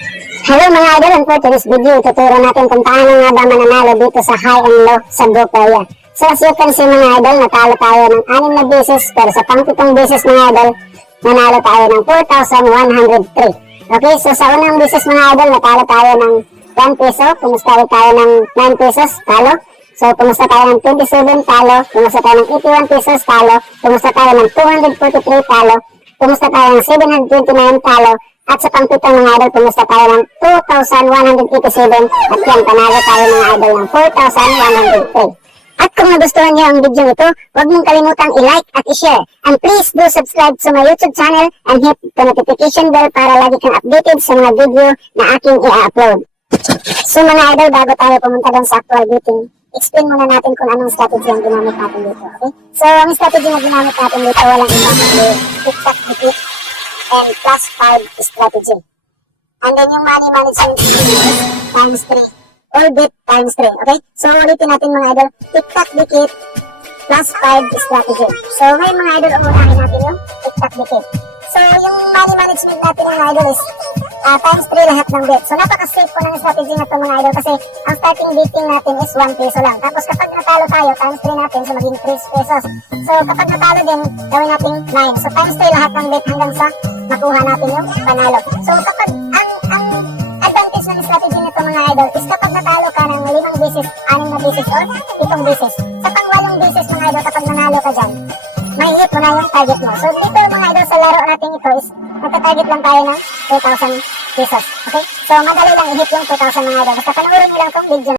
Hello mga idol, and for today's video, tuturo natin kung paano nga ba mananalo dito sa high and low sa Go Player. So as you can see mga idol, natalo tayo ng 6 na beses, pero sa pang-7 beses mga idol, nanalo tayo ng 4,103. Okay, so sa unang beses mga idol, natalo tayo ng 1 peso, pumusta tayo ng 9 pesos, talo. So pumusta tayo ng 27, talo. Pumusta tayo ng 81 pesos, talo. Pumusta tayo ng 243, talo. Pumusta tayo ng 729, talo. At sa pang-7 mga idol, pumusta tayo ng 2,187 at yan, panalo tayo mga idol ng 4,103. At kung nagustuhan niyo ang video ito, huwag mong kalimutang i-like at i-share. And please do subscribe to my YouTube channel and hit the notification bell para lagi kang updated sa mga video na aking i-upload. So mga idol, bago tayo pumunta doon sa actual betting, explain muna natin kung anong strategy ang ginamit natin dito. Okay? So ang strategy na ginamit natin dito, walang iba kundi TikTok repeat and plus 5 strategy. And then yung money management times 3 or bet times 3. Okay? So ulitin natin mga idol, TikTok dikit plus 5 strategy. So may mga idol, umunahin natin yung TikTok dikit. So yung money management natin mga idol is times 3 lahat ng bet. So napaka-safe po ng strategy na ito mga idol kasi ang starting betting natin is 1 peso lang. Tapos kapag natalo tayo, times 3 natin, so maging 3 pesos. So kapag natalo din, gawin natin 9. So times 3 lahat ng bet hanggang sa makuha natin yung panalo. So kapag ang advantage ng strategy nito mga idol is kapag natalo ka ng 5 beses, 6 na beses or 7 beses. Sa pang-8 beses mga idol, kapag nanalo ka dyan, may hit mo na yung target mo. So dito mga idol sa laro natin ito is nagta-target lang tayo ng 2,000 pesos. Okay? So madali lang i-hit yung 2,000 mga idol. Basta panoorin nyo lang itong video.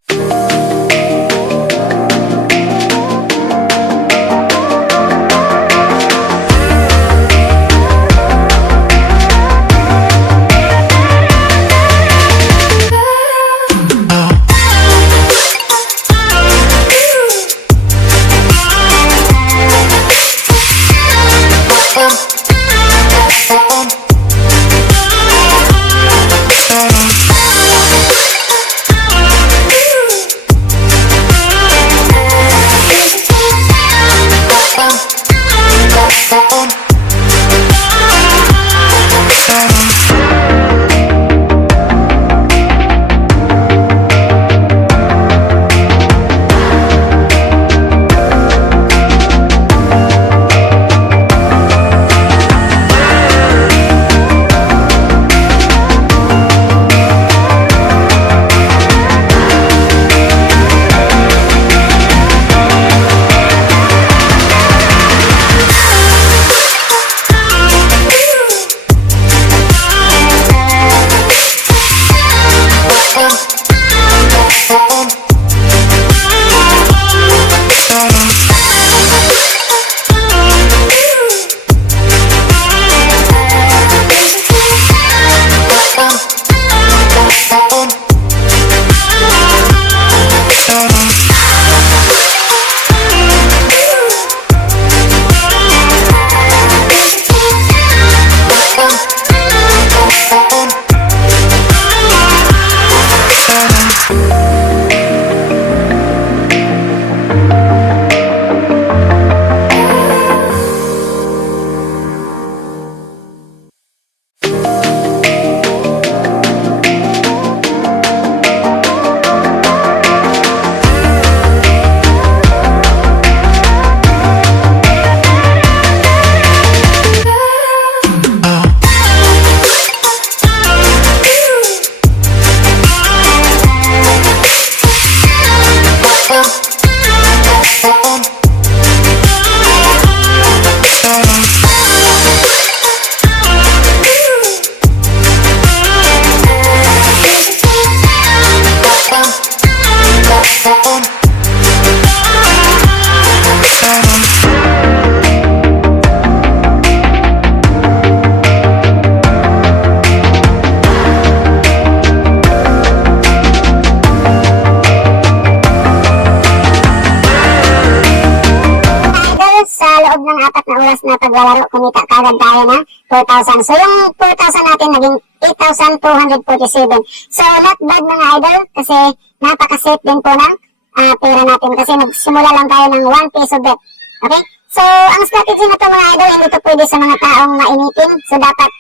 oras na paglalaro, kumita kagad tayo na 4,000. So yung 4,000 natin naging 8,247. So not bad mga idol kasi napaka-safe din po ng pera natin kasi nagsimula lang tayo ng 1 peso bet. Okay? So ang strategy na to mga idol, hindi to pwede sa mga taong mainitin. So dapat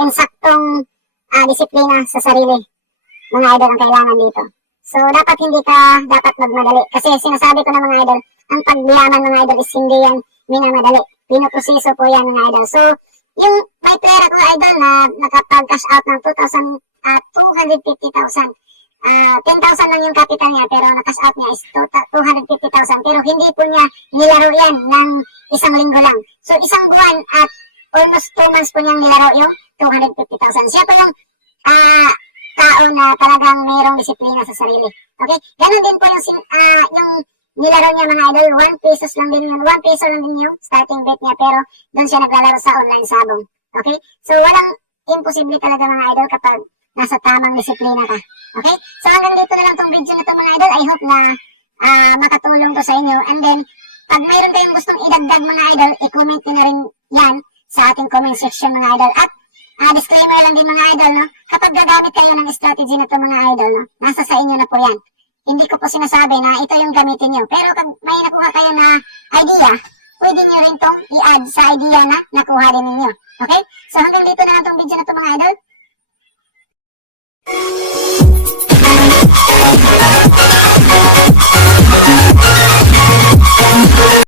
insaktong disiplina sa sarili. Mga idol ang kailangan dito. So, dapat hindi ka dapat magmadali. Kasi sinasabi ko na mga idol, ang pagbiyaman mga idol is hindi yan minamadali. Pinoproseso po yan mga idol. So, yung may pera ko idol na nakapag-cash out ng 250,000. 10,000 lang yung capital niya pero na-cash out niya is 250,000. Pero hindi po niya nilaro yan ng isang linggo lang. So, isang buwan at almost 2 months po niyang nilaro yung 250,000. Siya po yung tao na talagang mayroong disiplina sa sarili. Okay? Ganun din po yung nilaro niya mga idol. 1 pesos lang din yun. 1 peso lang din yung starting bet niya. Pero doon siya naglalaro sa online sabong. Okay? So, walang imposible talaga mga idol kapag nasa tamang disiplina ka. Okay? So, hanggang dito na lang tong video na to mga idol. I hope na makatulong to sa inyo. And then, pag mayroon kayong gustong idagdag mga idol, i-comment nyo na rin yan sa ating comment section mga idol. At disclaimer lang din mga idol, no? Kapag gagamit kayo ng strategy na to mga idol, no? Nasa sa inyo na po yan. Hindi ko po sinasabi na ito yung gamitin nyo. Pero kung may nakuha kayo na idea, pwede nyo rin tong i-add sa idea na